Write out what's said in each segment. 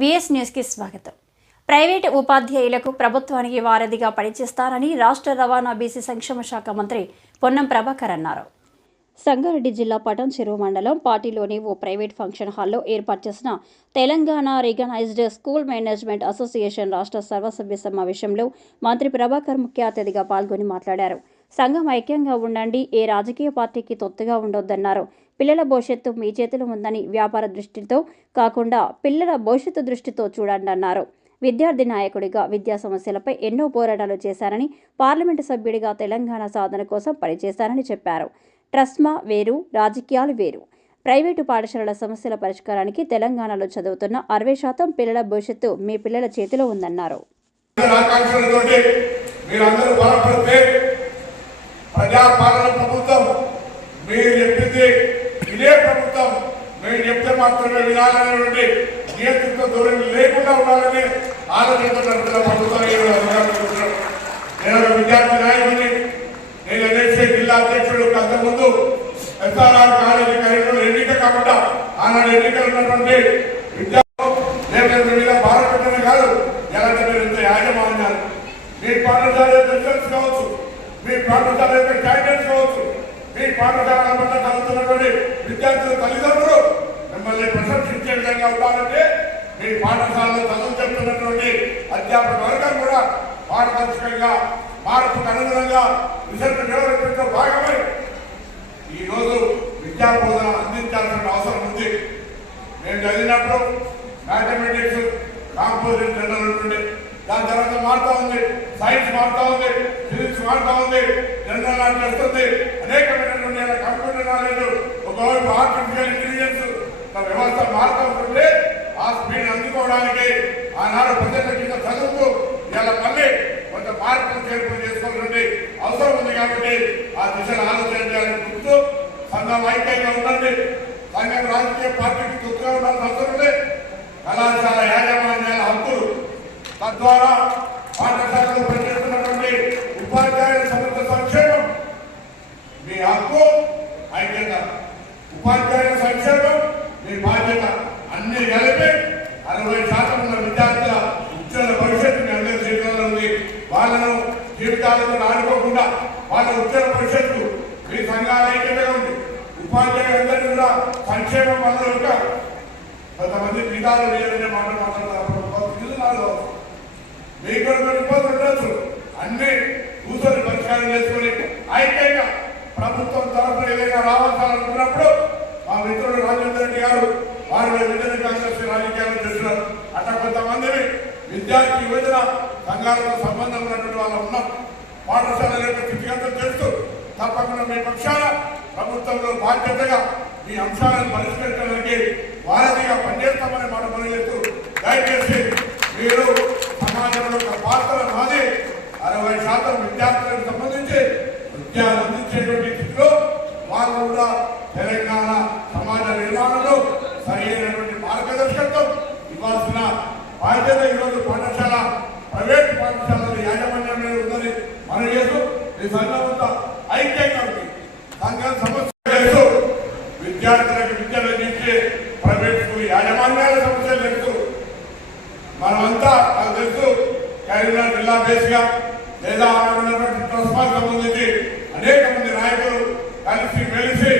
VS న్యూస్కి స్వాగతం. Private ఉపాధ్యాయులకు ప్రభుత్వానికి వారధిగా పనిచేస్తారని రాష్ట్ర రవాణా బీసీ సంక్షేమ శాఖ మంత్రి పొన్నం ప్రభాకర్ అన్నారు. సంగారెడ్డి జిల్లా పటాన్ చెరువు మండలం పార్టీలోని ఓ ప్రైవేట్ ఫంక్షన్ హాల్లో ఏర్పాటు చేసిన Telangana recognised school management association రాష్ట్ర సర్వసభ్య సమావేశంలో మంత్రి ప్రభాకర్ ముఖ్య అతిథిగా పాల్గొని మాట్లాడారు. సంఘం ఐక్యంగా ఉండండి, ఏ రాజకీయ పార్టీకి తొత్తుగా ఉండొద్దన్నారు. పిల్లల భవిష్యత్తు మీ చేతిలో ఉందని వ్యాపార దృష్టితో కాకుండా పిల్లల భవిష్యత్తు దృష్టితో చూడండి అన్నారు. విద్యార్థి నాయకుడిగా విద్యా సమస్యలపై ఎన్నో పోరాటాలు చేశారని, పార్లమెంటు సభ్యుడిగా తెలంగాణ సాధన కోసం పనిచేశారని చెప్పారు. ట్రస్మా వేరు, రాజకీయాలు వేరు. ప్రైవేటు పాఠశాలల సమస్యల పరిష్కారానికి తెలంగాణలో చదువుతున్న 60% పిల్లల భవిష్యత్తు మీ పిల్లల చేతిలో ఉందన్నారు. ప్రజాపాలన ప్రభుత్వం మీరు చెప్పింది ఇదే ప్రభుత్వం, మీరు చెప్తే మాత్రమే వినాలనేటువంటి నియంత్రిత ధోరణి లేకుండా ఉండాలని ఆలోచించిన ప్రభుత్వం. నేను ఒక విద్యార్థి నాయకుడిని, నేను ఎన్ఎస్ఏ జిల్లా అధ్యక్షుడు. అంతకుముందు ఎస్ఆర్ఆర్ కాలేజీ కార్యక్రమం ఎన్నిక కాకుండా ఆనాడు ఎన్నికలు ఉన్నటువంటి విద్యార్థుల మీద భారతమే కాదు, ఎలాంటి మీరు ఇంత యాజమాన్యాలు మీ పాఠశాల రిజల్ట్స్ కావచ్చు, మీ పాఠశాల యొక్క క్యాండిడేట్స్ కావచ్చు, మీ పాఠశాల పట్ల చదువుతున్నటువంటి విద్యార్థుల తల్లిదండ్రులు మిమ్మల్ని ప్రశంసించే విధంగా ఉండాలంటే మీ పాఠశాలలో చదువు చెప్తున్నటువంటి అధ్యాపక వర్గం కూడా పారదర్శకంగా మార్పుకు అనుగుణంగా రిసర్చ్ డెవలప్మెంట్ లో భాగమై ఈరోజు విద్యా బోధన అందించాల్సిన అవసరం ఉంది. నేను చదివినప్పుడు మ్యాథమెటిక్స్ కాంపోజిట్ జనరల్ ఉంటుండే, దాని తర్వాత మారుతా ఉంది, సైన్స్ మారుతా ఉంది, ఫిజిక్స్ మారుతా ఉంది, జనరల్ నాలెడ్జ్ వస్తుంది, అనేకమైనటువంటి కంప్యూటర్ నాలెడ్జ్, ఒకవైపు ఆర్టిఫిషియల్ ఇంటెలిజెన్స్ వ్యవస్థ మారుతూ ఉంటుంటే ఆ స్పీడ్ అందుకోవడానికి ఆనాడు ప్రజల కింద చదువుకు ఇలా మళ్ళీ కొంత మార్పులు చేర్పులు చేసుకోవాల్సిన అవసరం ఉంది. కాబట్టి ఆ దిశలో ఆలోచన చేయాలని గుర్తు సంఘం ఐక్యంగా ఉండండి. సంఘం రాజకీయ పార్టీకి తొత్తుగా ఉండాల్సిన అవసరం లేదు. కళాశాల యాజమాన్యాల హక్కులు, తద్వారా పాఠశాలలో పనిచేస్తున్నటువంటి ఉపాధ్యాయుల సమర్థ సంక్షేమం మీ హక్కు, ఐక్యత. ఉపాధ్యాయుల సంక్షేమం మీ బాధ్యత. అన్ని కలిపి 60% ఉన్న విద్యార్థుల ఉజ్వల భవిష్యత్తు మీ అందరి చేతుల్లో ఉంది. వాళ్ళను జీవితాలతో ఆడుకోకుండా వాళ్ళ ఉజ్వల భవిష్యత్తు మీ సంఘాల ఐక్యతగా ఉంది. ఉపాధ్యాయులందరినీ కూడా సంక్షేమం వల్ల యొక్క కొంతమంది విధాలు వేయాలనే మాట మాట్లాడుతున్నారు. మీకు కూడా ఇబ్బందులు ఉండొచ్చు. అన్ని కూర్చొని పరిష్కారం చేసుకొని ఐక్యంగా ప్రభుత్వం తరఫున ఏదైనా రావాల్సాలనుకున్నప్పుడు మా మిత్రుడు రాజేంద్ర రెడ్డి గారు వారి విభజన కాంగ్రెస్ రాజకీయాలు చేస్తున్నారు. అట్లా కొంతమందిని విద్యార్థి యువజన సంఘాలతో సంబంధం ఉన్నటువంటి వాళ్ళు ఉన్నాం. పాఠశాల యొక్క స్థితిగతులు చేస్తూ తప్పకుండా మీ పక్షాన ప్రభుత్వంలో బాధ్యతగా ఈ అంశాలను పరిష్కరించడానికి వారధిగా పనిచేస్తామని మాట పనిచేస్తూ దయచేసి మీరు సమాజంలో ఒక పాత్ర మాది 60% విద్యార్థులకు సంబంధించి విద్యను అందించేటువంటి స్థితిలో వాళ్ళు కూడా తెలంగాణ సమాజ నిర్మాణంలో సరైనటువంటి మార్గదర్శకత్వం ఇవ్వాల్సిన బాధ్యత ఈరోజు పాఠశాల ప్రైవేట్ పాఠశాలల యాజమాన్యం మీద ఉందని మనం చేస్తూ ఈ సంఘం అంతా ఐక్యంగా ఉంది. సంఘం సమస్య లేదు, విద్యార్థులకు విద్యను అందించే ప్రైవేట్ స్కూల్ యాజమాన్యాల సమస్యలు తెలుసు. మనమంతా నాకు తెలుసు కరీంనగర్ జిల్లా బేస్గా లేదా ఉన్నటువంటి ట్రస్ట్కి సంబంధించి అనేక మంది నాయకులు కలిసి మెలిసి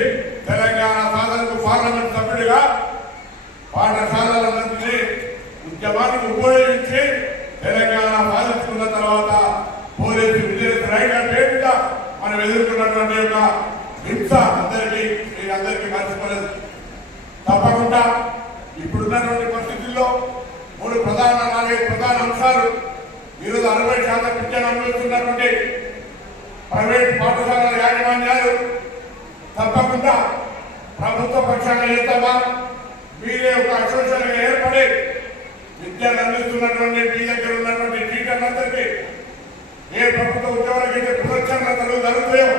తెలంగాణ సాధనకు పార్లమెంట్ సభ్యుడిగా పాఠశాలలన్నింటినీ ఉద్యమానికి ఉపయోగించి తెలంగాణ సాధించుకున్న తర్వాత పోలీసు విజిలెన్స్ రైట్ల పేరుగా మనం ఎదుర్కొన్నటువంటి యొక్క హింస అందరికీ మర్చిపోలేదు. తప్పకుండా ఇప్పుడున్నటువంటి పరిస్థితుల్లో 3 ప్రధాన అంశాలు ఈరోజు 60% విద్యను అనుభవిస్తున్నటువంటి ప్రైవేట్ పాఠశాలల యాజమాన్యాలు తప్పకుండా ప్రభుత్వ పక్షాన చేస్తామా, మీరే ఒక అసోసియేషన్గా ఏర్పడి విద్యను అందిస్తున్నటువంటి మీ దగ్గర ఉన్నటువంటి టీచర్లందరికీ ఏ ప్రభుత్వ ఉద్యోగులకైతే పునశ్చరణలు జరుగుతాయో,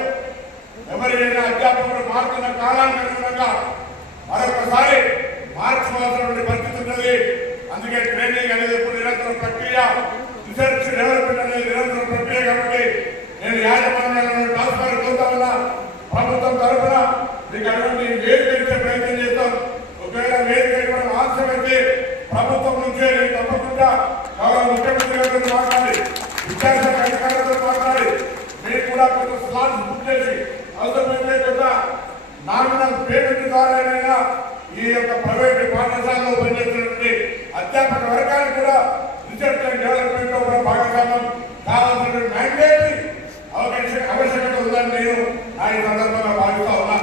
ఎవరైనా అధ్యాపకులు మారుతున్న కాలానికి అనుగుణంగా మరొకసారి మార్చుకోవాల్సినటువంటి పరిస్థితి ఉన్నది. అందుకే ట్రైనింగ్ అనేది నిరంతర ప్రక్రియ, రీసెర్చ్ డెవలప్మెంట్ అనేది నిరంతర ప్రక్రియ. కాబట్టి నేను యాజమాన్యాలను ట్రాన్స్ఫర్ కోరుతా ఉన్నా. ప్రభుత్వం తరఫున మీకు అటువంటి వేదిక ఇచ్చే ప్రయత్నం చేస్తాం. ఒకవేళ వేదిక ఆలస్యమైతే ప్రభుత్వం నుంచే నామినల్ పేమెంట్ ద్వారానైనా ఈ యొక్క ప్రైవేట్ పాఠశాలలో పనిచేస్తున్నటువంటి అధ్యాపక వర్గానికి కూడా రీసెర్చ్ అండ్ డెవలప్మెంట్ లో కూడా భాగస్వామ్యం కావాల్సిన మ్యాండేటరీ ఆవశ్యకత ఉందని నేను ఈ సందర్భంగా భావిస్తా ఉన్నా.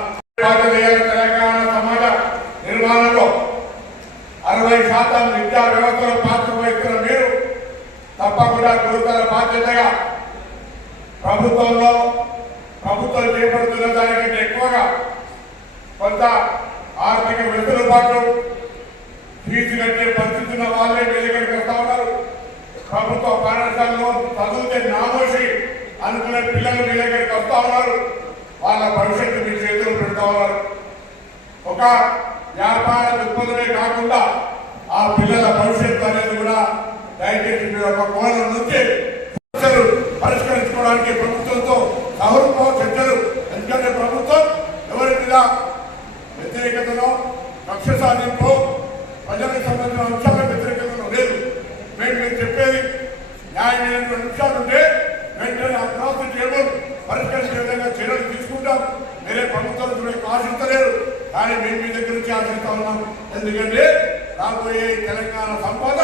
తెలంగాణ సమాజ నిర్మాణంలో 60% విద్యా వ్యవస్థలో పాత్ర వహిస్తున్న మీరు తప్పకుండా గురుతర బాధ్యతగా ప్రభుత్వం చేపడుతున్న దానికంటే ఎక్కువగా కొంత ఆర్థిక వెసులుబాటు ఫీజు కట్టే పరిస్థితి ఉన్న వాళ్ళే మీ దగ్గరికి వస్తా ఉన్నారు. ప్రభుత్వ పాఠశాలలో చదివితే నామోషి అనుకునే పిల్లలు మీ దగ్గరికి వస్తా ఉన్నారు. వాళ్ళ భవిష్యత్తు మీ చేతులు పెడతా ఉన్నారు. ఒక వ్యాపార దృక్పథమే కాకుండా ఆ పిల్లల భవిష్యత్తు అనేది కూడా దయచేసి మీరు ఒక కోణం నుంచి సమస్యలు పరిష్కరించుకోవడానికి ప్రభుత్వంతో సహృదయ చర్చలు. ఎందుకంటే ప్రభుత్వం ఎవరి మీద వ్యతిరేకతలో కక్ష సాధింపు ప్రజలకు సంబంధించిన అంశాల వ్యతిరేకతలో లేదు. మీరు చెప్పేది న్యాయమైనటువంటి అంశాలు ఉంటే వెంటనే ఆ క్రాస్ టేబుల్ పరిష్కరించే విధంగా చర్యలు తీసుకుంటాం. మీరే ప్రభుత్వం ఆశించలేరు, కానీ మేము మీ దగ్గర నుంచి ఆశిస్తా ఉన్నాం. ఎందుకంటే రాబోయే తెలంగాణ సంపద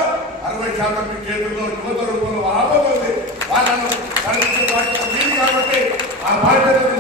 60% మీ చేతుల్లో యువత రూపంలో రాబోతుంది. వాళ్ళను పరిస్థితి బాధ్యత మీరు కాబట్టి ఆ బాధ్యతను